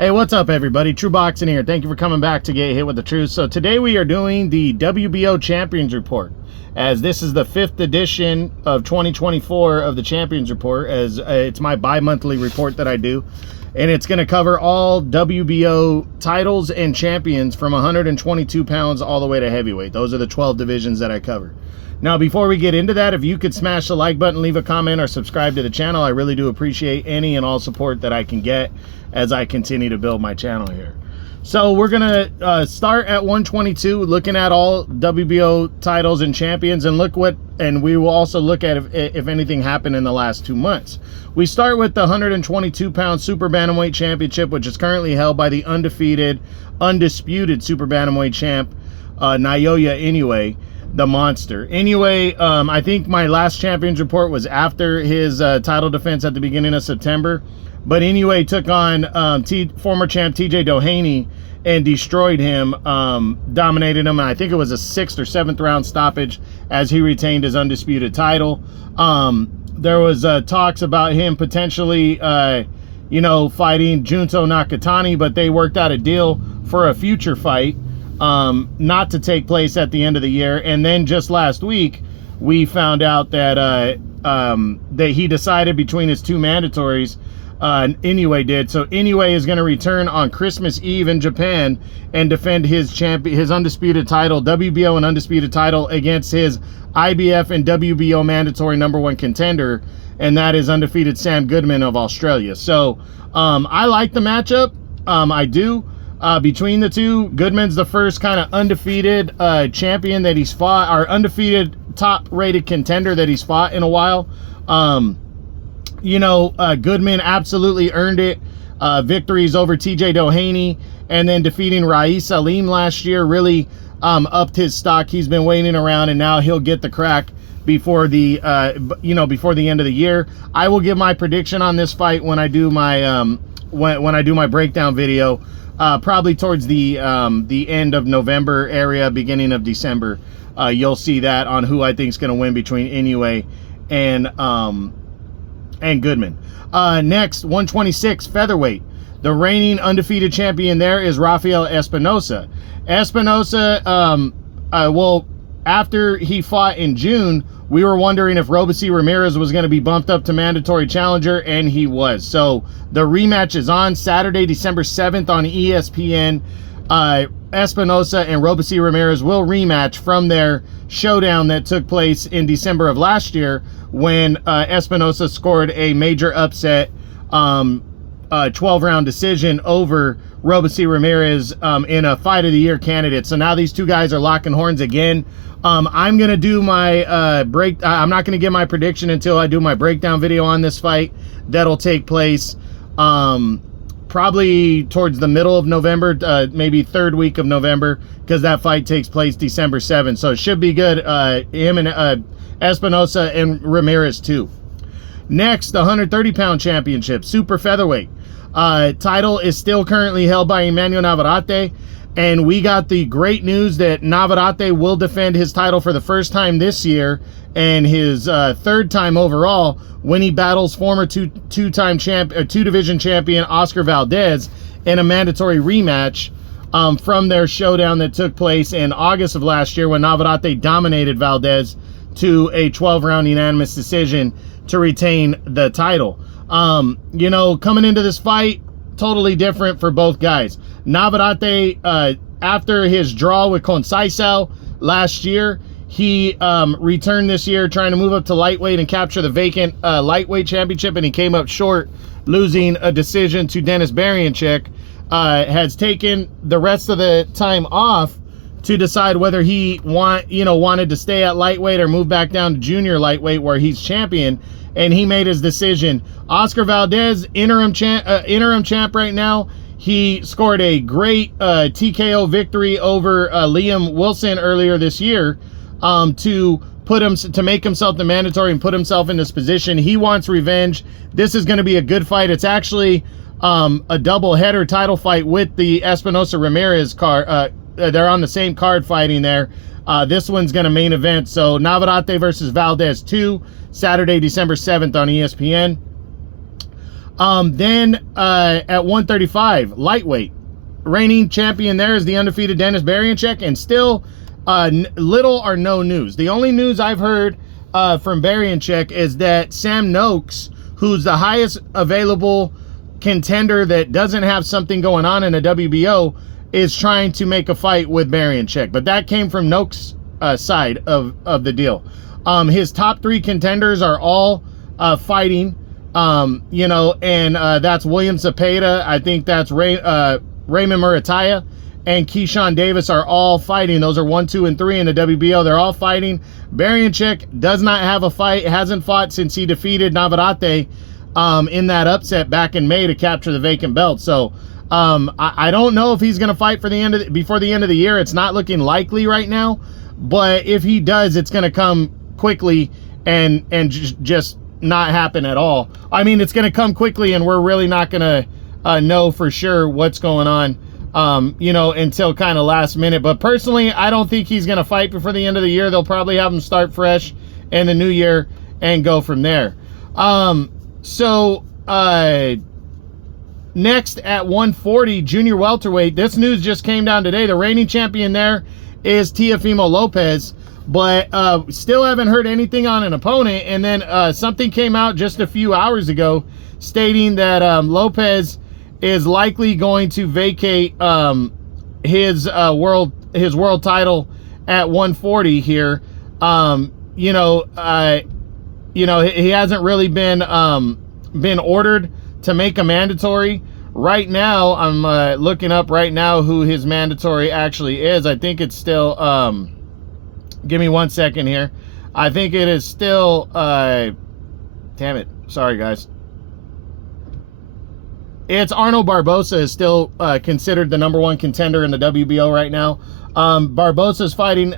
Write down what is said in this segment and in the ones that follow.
Hey, what's up everybody? True Boxing here. Thank you for coming back to Get Hit with the Truth. So today we are doing the WBO Champions Report, as this is the 5th edition of 2024 of the Champions Report, as it's my bi-monthly report that I do. And it's going to cover all WBO titles and champions from 122 pounds all the way to heavyweight. Those are the 12 divisions that I cover. Now, before we get into that, if you could smash the like button, leave a comment, or subscribe to the channel, I really do appreciate any and all support that I can get as I continue to build my channel here. So we're going to start at 122, looking at all WBO titles and champions, and we will also look at if anything happened in the last 2 months. We start with the 122-pound Super Bantamweight Championship, which is currently held by the undisputed Super Bantamweight champ, Naoya Inoue, the monster. Inoue, I think my last Champions Report was after his title defense at the beginning of September. But Inoue took on former champ TJ Doheny and destroyed him, dominated him. And I think it was a 6th or 7th round stoppage as he retained his undisputed title. There was talks about him potentially, fighting Junto Nakatani, but they worked out a deal for a future fight, not to take place at the end of the year. And then just last week, we found out that that he decided between his two mandatories. Inoue did. So Inoue is going to return on Christmas Eve in Japan and defend his undisputed title, WBO and undisputed title, against his IBF and WBO mandatory #1 contender, and that is undefeated Sam Goodman of Australia. So I like the matchup. I do. Between the two, Goodman's the first kind of undefeated champion that he's fought, or undefeated top-rated contender that he's fought in a while. Goodman absolutely earned it. Victories over TJ Doheny and then defeating Rais Salim last year really upped his stock. He's been waiting around, and now he'll get the crack before the before the end of the year. I will give my prediction on this fight when I do my when I do my breakdown video, probably towards the end of November area, beginning of December. You'll see that on who I think is going to win between Inoue and Goodman. Next, 126 featherweight. The reigning undefeated champion there is Rafael Espinosa. Espinosa, after he fought in June, we were wondering if Robeisy Ramirez was going to be bumped up to mandatory challenger, and he was. So the rematch is on Saturday, December 7th on ESPN. Espinosa and Robeisy Ramirez will rematch from their showdown that took place in December of last year, when Espinosa scored a major upset 12-round decision over Robeisy Ramirez in a Fight of the Year candidate. So now these two guys are locking horns again. I'm going to do my I'm not going to give my prediction until I do my breakdown video on this fight. That'll take place probably towards the middle of November, maybe 3rd week of November, because that fight takes place December 7th. So it should be good. Him and Espinosa and Ramirez too. Next, the 130-pound championship, super featherweight. Title is still currently held by Emmanuel Navarrete, and we got the great news that Navarrete will defend his title for the first time this year, and his 3rd time overall, when he battles former two-division champion Oscar Valdez in a mandatory rematch from their showdown that took place in August of last year, when Navarrete dominated Valdez to a 12-round unanimous decision to retain the title. Coming into this fight, totally different for both guys. Navarrete, after his draw with Conceição last year, he returned this year trying to move up to lightweight and capture the vacant lightweight championship, and he came up short, losing a decision to Denis Beriancic. Has taken the rest of the time off to decide whether he wanted to stay at lightweight or move back down to junior lightweight where he's champion, and he made his decision. Oscar Valdez, interim champ right now. He scored a great TKO victory over Liam Wilson earlier this year to make himself the mandatory and put himself in this position. He wants revenge. This is going to be a good fight. It's actually a double header title fight with the Espinosa Ramirez card. They're on the same card fighting there. This one's going to main event. So Navarrete versus Valdez 2, Saturday, December 7th on ESPN. Then at 135, lightweight, reigning champion there is the undefeated Denis Beriancek, and still little or no news. The only news I've heard from Beriancek is that Sam Noakes, who's the highest available contender that doesn't have something going on in a WBO, is trying to make a fight with Beriancek. But that came from Noakes' side of the deal. His top 3 contenders are all fighting, you know, and that's William Zepeda. I think that's Raymond Murataya and Keyshawn Davis are all fighting. Those are 1, 2, and 3 in the WBO. They're all fighting. Beriancek does not have a fight, hasn't fought since he defeated Navarrete in that upset back in May to capture the vacant belt. So I don't know if he's going to fight for before the end of the year. It's not looking likely right now, but if he does, it's going to come quickly and just not happen at all. I mean, it's going to come quickly, and we're really not going to know for sure what's going on, you know, until kind of last minute. But personally, I don't think he's going to fight before the end of the year. They'll probably have him start fresh in the new year and go from there. Next at 140, junior welterweight. This news just came down today. The reigning champion there is Teofimo Lopez, but still haven't heard anything on an opponent. And then something came out just a few hours ago stating that Lopez is likely going to vacate his world title at 140 here. You know, he hasn't really been ordered to make a mandatory. Right now, I'm looking up right now who his mandatory actually is. I think it's still, give me 1 second here. I think it is still, damn it, sorry guys. It's Arnold Barbosa is still considered the #1 contender in the WBO right now. Barbosa's fighting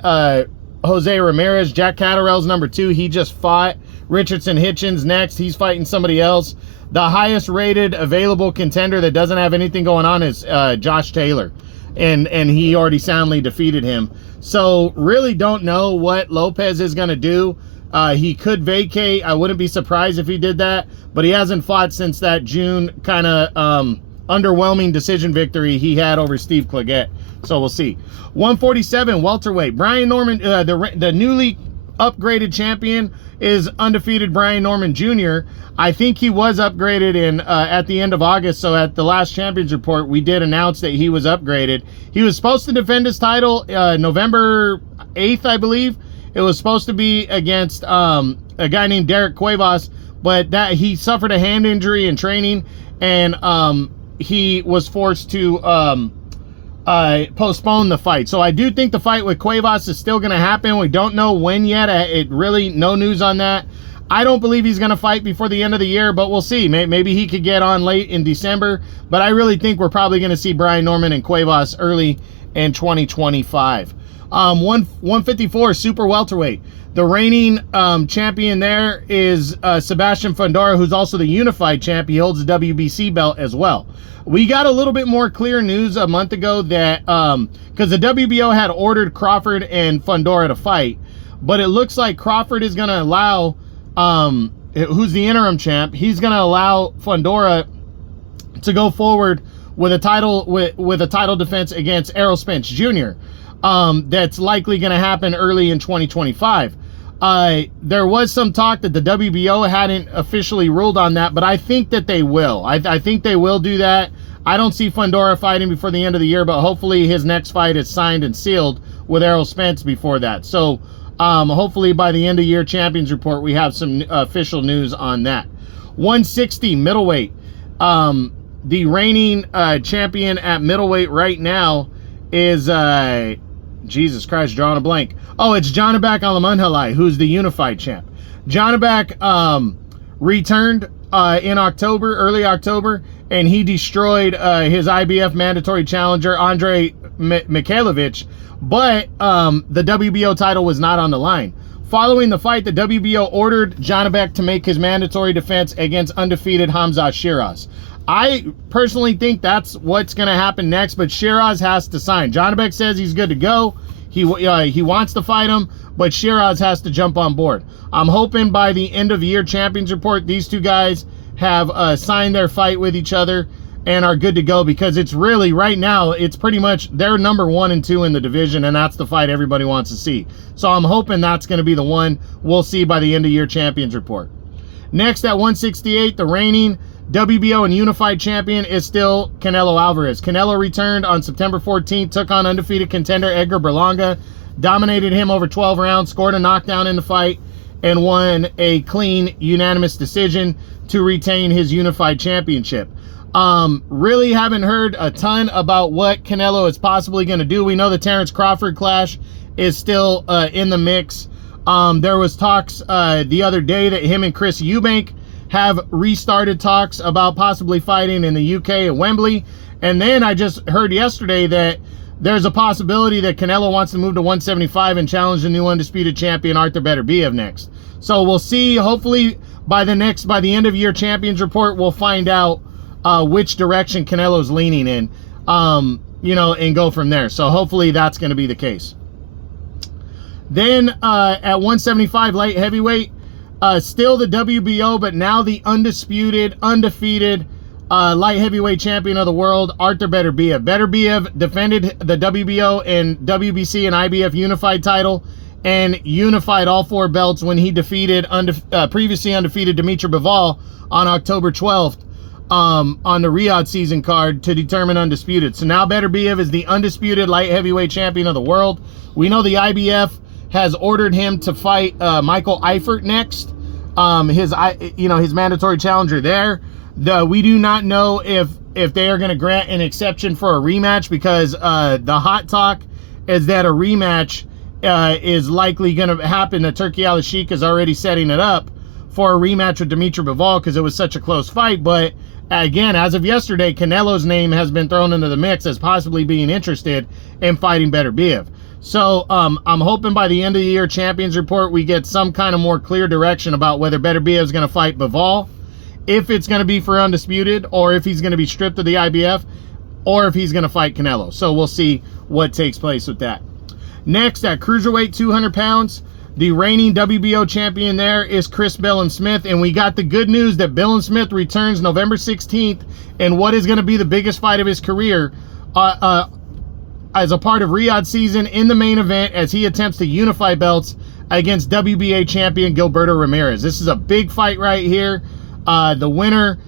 Jose Ramirez. Jack Catterall's #2. He just fought. Richardson Hitchens next. He's fighting somebody else. The highest rated available contender that doesn't have anything going on is Josh Taylor. And he already soundly defeated him. So really don't know what Lopez is going to do. He could vacate. I wouldn't be surprised if he did that. But he hasn't fought since that June kind of underwhelming decision victory he had over Steve Claggett. So we'll see. 147 welterweight. Brian Norman, the newly upgraded champion, is undefeated Brian Norman Jr. I think he was upgraded in at the end of August. So at the last Champions Report, we did announce that he was upgraded. He was supposed to defend his title November 8th, I believe. It was supposed to be against a guy named Derek Cuevas, but that he suffered a hand injury in training, and he was forced to postpone the fight. So I do think the fight with Cuevas is still going to happen. We don't know when yet. It really, no news on that. I don't believe he's going to fight before the end of the year, but we'll see. Maybe he could get on late in December, but I really think we're probably going to see Brian Norman and Cuevas early in 2025. 154 super welterweight. The reigning champion there is Sebastian Fundora, who's also the unified champ. He holds the WBC belt as well. We got a little bit more clear news a month ago that because the WBO had ordered Crawford and Fundora to fight, but it looks like Crawford is going to allow, who's the interim champ, he's going to allow Fundora to go forward with a title with a title defense against Errol Spence Jr. That's likely going to happen early in 2025. There was some talk that the WBO hadn't officially ruled on that, but I think that they will. I think they will do that. I don't see Fundora fighting before the end of the year, but hopefully his next fight is signed and sealed with Errol Spence before that. So hopefully by the end of year Champions Report, we have some official news on that. 160 middleweight. The reigning champion at middleweight right now is Jesus Christ, drawing a blank. Oh, it's Janabek Alamanhalai, who's the unified champ. Janabek returned in October, early October, and he destroyed his IBF mandatory challenger, Andre Mikhailovich, but the WBO title was not on the line. Following the fight, the WBO ordered Janabek to make his mandatory defense against undefeated Hamzat Shiraz. I personally think that's what's going to happen next, but Shiraz has to sign. Janabek says he's good to go. He wants to fight him, but Shiraz has to jump on board. I'm hoping by the end of year Champions Report, these two guys have signed their fight with each other and are good to go, because it's really, right now, it's pretty much they're number 1 and 2 in the division, and that's the fight everybody wants to see. So I'm hoping that's going to be the one we'll see by the end of year Champions Report. Next, at 168, the reigning WBO and unified champion is still Canelo Alvarez. Canelo returned on September 14th, took on undefeated contender Edgar Berlanga, dominated him over 12 rounds, scored a knockdown in the fight, and won a clean, unanimous decision to retain his unified championship. Really haven't heard a ton about what Canelo is possibly going to do. We know the Terrence Crawford clash is still in the mix. There was talks the other day that him and Chris Eubank have restarted talks about possibly fighting in the UK at Wembley. And then I just heard yesterday that there's a possibility that Canelo wants to move to 175 and challenge the new undisputed champion Artur Beterbiev next. So we'll see. Hopefully by the end of year Champions Report, we'll find out which direction Canelo's leaning in, you know, and go from there. So hopefully that's going to be the case. Then at 175 light heavyweight, still the WBO, but now the undisputed, undefeated light heavyweight champion of the world, Artur Beterbiev. Beterbiev defended the WBO and WBC and IBF unified title and unified all 4 belts when he defeated previously undefeated Dimitri Bivol on October 12th. On the Riyadh season card to determine undisputed. So now Beterbiev is the undisputed light heavyweight champion of the world. We know the IBF has ordered him to fight Michael Eifert next, his mandatory challenger there. We do not know if they are going to grant an exception for a rematch, because the hot talk is that a rematch is likely going to happen. That Turki Al-Sheikh is already setting it up for a rematch with Dimitri Bivol because it was such a close fight. But again, as of yesterday, Canelo's name has been thrown into the mix as possibly being interested in fighting Beterbiev. So I'm hoping by the end of the year Champions Report, we get some kind of more clear direction about whether Beterbiev is going to fight Bivol, if it's going to be for undisputed, or if he's going to be stripped of the IBF, or if he's going to fight Canelo. So we'll see what takes place with that. Next, at cruiserweight 200 pounds, the reigning WBO champion there is Chris Billam-Smith, and we got the good news that Billam-Smith returns November 16th in what is going to be the biggest fight of his career as a part of Riyadh season in the main event, as he attempts to unify belts against WBA champion Gilberto Ramirez. This is a big fight right here. The winner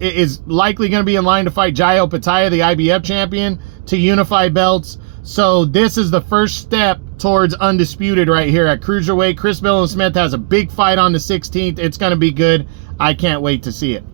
is likely going to be in line to fight Jayo Pataya, the IBF champion, to unify belts. So this is the first step towards undisputed right here at cruiserweight. Chris Billam-Smith has a big fight on the 16th. It's going to be good. I can't wait to see it.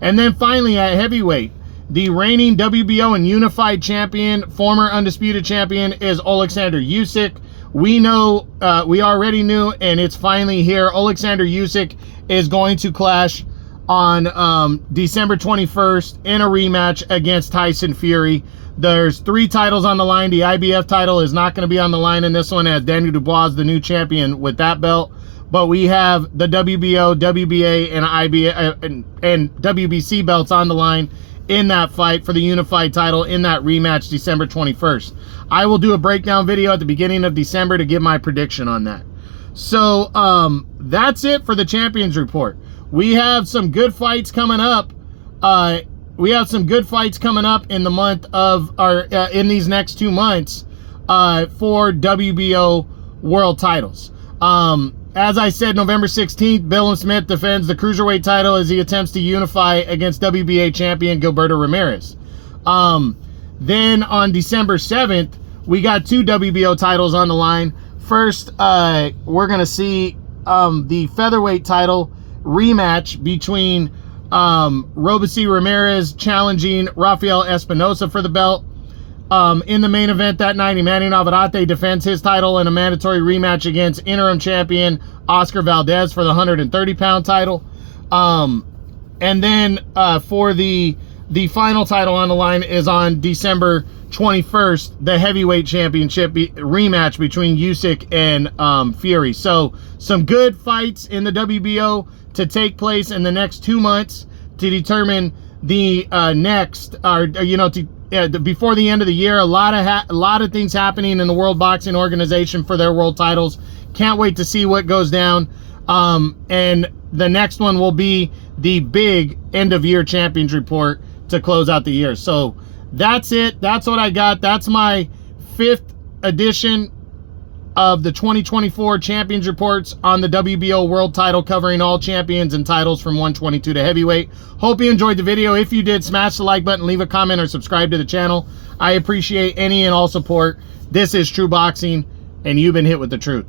And then finally at heavyweight, the reigning WBO and unified champion, former undisputed champion, is Oleksandr Usyk. We know, we already knew, and it's finally here. Oleksandr Usyk is going to clash on December 21st in a rematch against Tyson Fury. There's 3 titles on the line. The IBF title is not going to be on the line in this one, as Daniel Dubois is the new champion with that belt. But we have the WBO, WBA, and IBF and WBC belts on the line in that fight for the unified title in that rematch December 21st. I will do a breakdown video at the beginning of December to give my prediction on that. So that's it for the Champions Report. We have some good fights coming up. We have some good fights coming up in the month of, in these next 2 months for WBO world titles. As I said, November 16th, Billam-Smith defends the cruiserweight title as he attempts to unify against WBA champion Gilberto Ramirez. Then on December 7th, we got 2 WBO titles on the line. First, we're going to see the featherweight title rematch between Robeisy Ramirez challenging Rafael Espinosa for the belt. In the main event that night, Emmanuel Navarrete defends his title in a mandatory rematch against interim champion Oscar Valdez for the 130-pound title. And then for the final title on the line is on December 21st, the heavyweight championship rematch between Usyk and Fury. So some good fights in the WBO to take place in the next 2 months to determine the next, before the end of the year. A lot of things happening in the World Boxing Organization for their world titles. Can't wait to see what goes down. And the next one will be the big end of year champions report to close out the year. So that's it. That's what I got. That's my 5th edition of the 2024 champions reports on the WBO world title, covering all champions and titles from 122 to heavyweight. Hope you enjoyed the video. If you did, smash the like button, leave a comment, or subscribe to the channel. I appreciate any and all support. This is True Boxing, and you've been hit with the truth.